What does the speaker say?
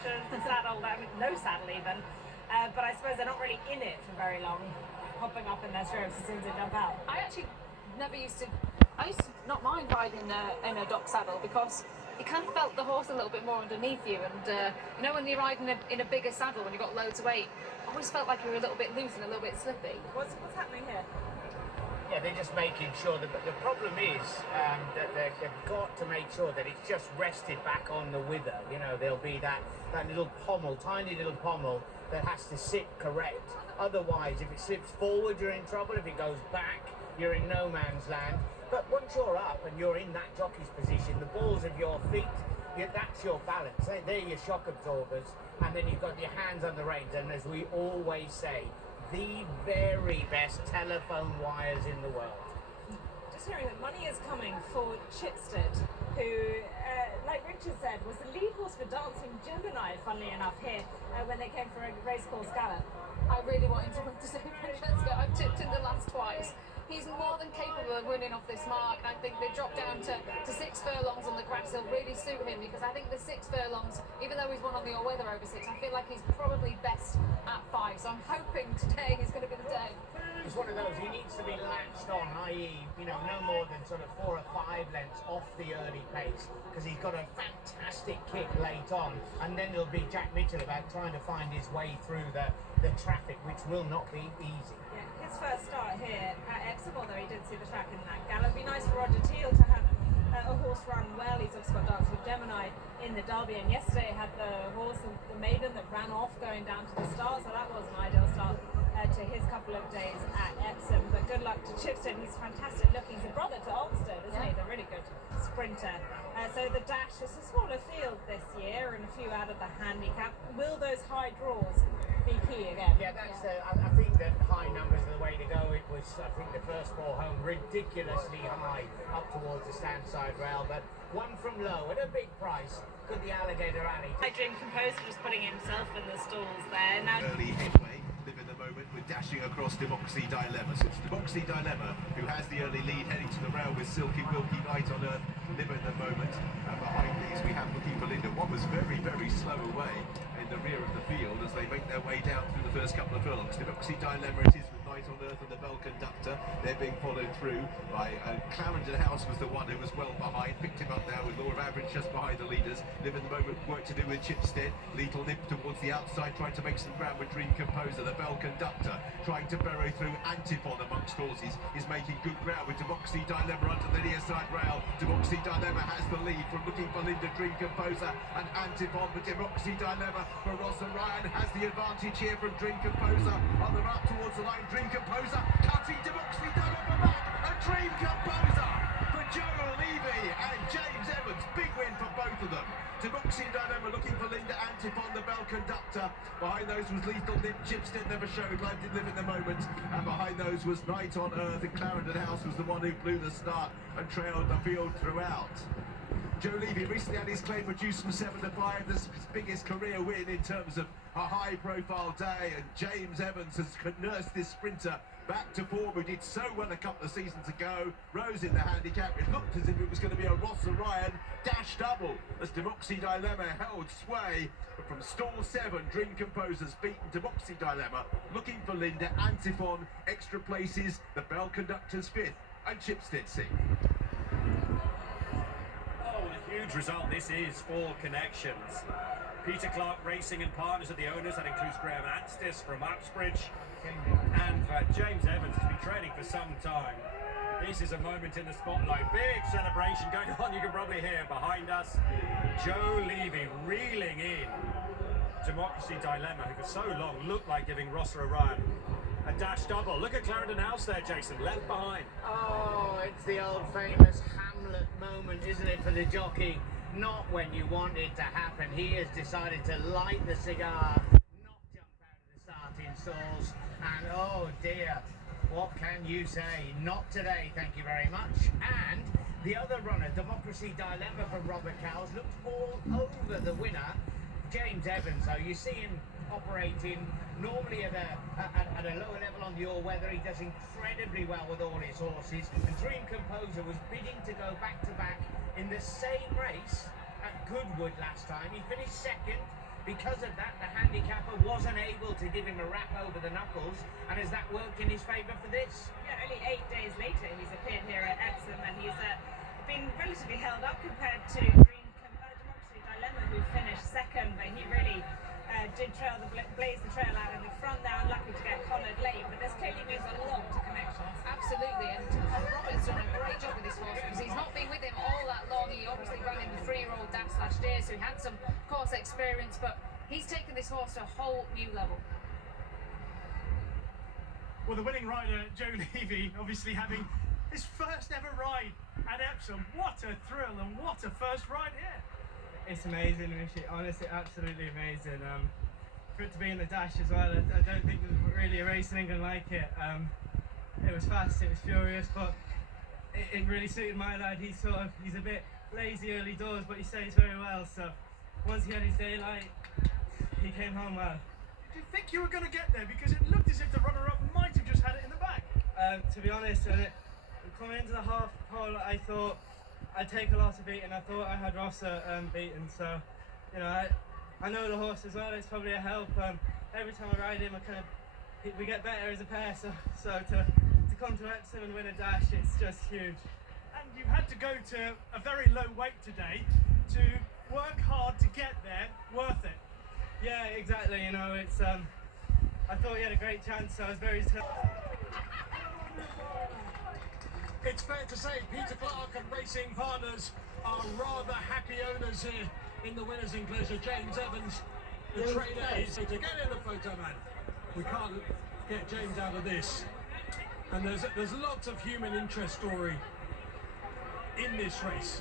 capture the saddle, I mean, no saddle even. But I suppose they're not really in it for very long, hopping up in their stirrups as soon as they jump out. I actually never used to. I used to not mind riding in a dock saddle because you kind of felt the horse a little bit more underneath you, and you know when you're riding in a bigger saddle when you've got loads of weight, I always felt like you were a little bit loose and a little bit slippy. What's happening here? Yeah, they're just making sure that the problem is that they've got to make sure that it's just rested back on the wither. You know, there'll be that little pommel, tiny little pommel that has to sit correct. Otherwise, if it slips forward, you're in trouble. If it goes back, you're in no man's land. But once you're up and you're in that jockey's position, the balls of your feet, that's your balance. They're your shock absorbers. And then you've got your hands on the reins. And as we always say, the very best telephone wires in the world. Just hearing that money is coming for Chipstead, who, like Richard said, was the lead horse for Dancing Gemini, funnily enough, here when they came for a racecourse gallop. I really wanted to win to say Francesco. I've tipped him the last twice. He's more than capable of winning off this mark. I think they dropped down to 6 furlongs on the grass. He'll really suit him because I think the 6 furlongs, even though he's won on the all-weather over 6, I feel like he's probably best at 5. So I'm hoping today is going to be the day. He's one of those, he needs to be latched on, i.e., you know, no more than sort of 4 or 5 lengths off the early pace, because he's got a fantastic kick late on, and then it'll be Jack Mitchell about trying to find his way through the traffic, which will not be easy. Yeah, his first start here at Epsom, although he did see the track in that gallop. It'd be nice for Roger Teal to have a horse run well. He's obviously got Dancing Gemini in the Derby, and yesterday had the horse, the maiden, that ran off going down to the start, so that was an ideal start to his couple of days at Epsom. But good luck to Chipstead. He's fantastic looking. He's a brother to Ulster, isn't he? He's a really good sprinter. So the dash is a smaller field this year and a few out of the handicap. Will those high draws be key again? Yeah, that's I think that high numbers are the way to go. It was, I think, the first 4 home ridiculously high up towards the stand side rail, but one from low at a big price. Could the Alligator Alley? I Dream Composer just putting himself in the stalls there. Now Early headway, live in the moment with dashing across Democracy Dilemma. So it's Democracy Dilemma who has the early lead heading to the rail with Silky Wilkie, Night on Earth, live in the moment. And behind these we have Looking for Linda. One was very, very slow away in the rear of the field as they make their way down through the first couple of furlongs. Democracy Dilemma it is with Night on Earth and the Bell Conductor. They're being followed through by Clarendon House was the one who was well behind. Picked him up now with Law of Average just behind the leaders. Live in the moment, work to do with Chipstead. Lethal Nip towards the outside, trying to make some ground with Dream Composer. The Bell Conductor trying to burrow through. Antiphon amongst horses is making good ground with Democracy Dilemma under the near side rail. Democracy Dilemma has the lead from Looking for Linda, Dream Composer and Antiphon. But Democracy Dilemma for Ross Orion has the advantage here from Dream Composer. On the up towards the line, Dream Composer cutting Democracy Dilemma back. And Dream Composer for Joe Levy and James Evans. Big win for both of them. Democracy Dilemma Looking for Linda, Antiphon, the Bell Conductor. Behind those was Lethal Nip. Chipstead never showed, like did Live in the Moment. And behind those was Night on Earth, and Clarendon House was the one who blew the start and trailed the field throughout. Joe Levy recently had his claim reduced from 7 to 5, the biggest career win in terms of a high-profile day, and James Evans has nursed this sprinter back to form, who did so well a couple of seasons ago, rose in the handicap. It looked as if it was going to be a Ross Orion dash double as Democracy Dilemma held sway, but from stall 7, Dream Composer's beaten Democracy Dilemma, Looking for Linda, Antiphon, extra places, the Bell Conductor's 5th, and Chipstead 6th. Huge result this is for Connections. Peter Clark Racing and Partners are the owners. That includes Graham Anstis from Uxbridge and James Evans has been training for some time. This is a moment in the spotlight. Big celebration going on. You can probably hear behind us Joe Levy reeling in Democracy Dilemma, who for so long looked like giving Ross Orion a dash double. Look at Clarendon House there, Jason, left behind. Oh, it's the old famous Hamlet moment, isn't it, for the jockey? Not when you want it to happen. He has decided to light the cigar, not jump out of the starting stalls, and oh dear, what can you say? Not today, thank you very much. And the other runner, Democracy Dilemma for Robert Cowles, looked all over the winner, James Evans. So you see him operating normally at a lower level on the all-weather. He does incredibly well with all his horses, and Dream Composer was bidding to go back-to-back in the same race at Goodwood last time. He finished second, Because of that, the handicapper wasn't able to give him a rap over the knuckles, and has that worked in his favour for this? Yeah, only 8 days later he's appeared here at Epsom, and he's been relatively held up compared to Democracy Dilemma, who finished second, but he really did blaze the trail out in the front there, unlucky to get collared late, but this clearly means a lot to Connections. Absolutely, and Robert's done a great job with this horse because he's not been with him all that long. He obviously ran in the 3-year-old dash last year, so he had some course experience, but he's taken this horse to a whole new level. Well, the winning rider, Joe Levy, obviously having his first ever ride at Epsom. What a thrill and what a first ride here. It's amazing, Rishi. Honestly, absolutely amazing. For it to be in the dash as well, I don't think there's really a race in England like it. It was fast, it was furious, but it really suited my lad. He's a bit lazy early doors, but he stays very well. So once he had his daylight, he came home well. Did you think you were going to get there? Because it looked as if the runner-up might have just had it in the back. To be honest, coming into the half pole, I thought I'd take a lot of beating. I thought I had Rosser beaten, so I know the horse as well. It's probably a help. Every time I ride him, we get better as a pair. So to come to Epsom and win a dash, it's just huge. And you had to go to a very low weight today to work hard to get there. Worth it. Yeah, exactly. It's I thought he had a great chance, so I was very. It's fair to say Peter Clark and Racing Partners are rather happy owners here in the winners' enclosure. James Evans, the trainer, is to get in the photo, man. We can't get James out of this. And there's lots of human interest story in this race.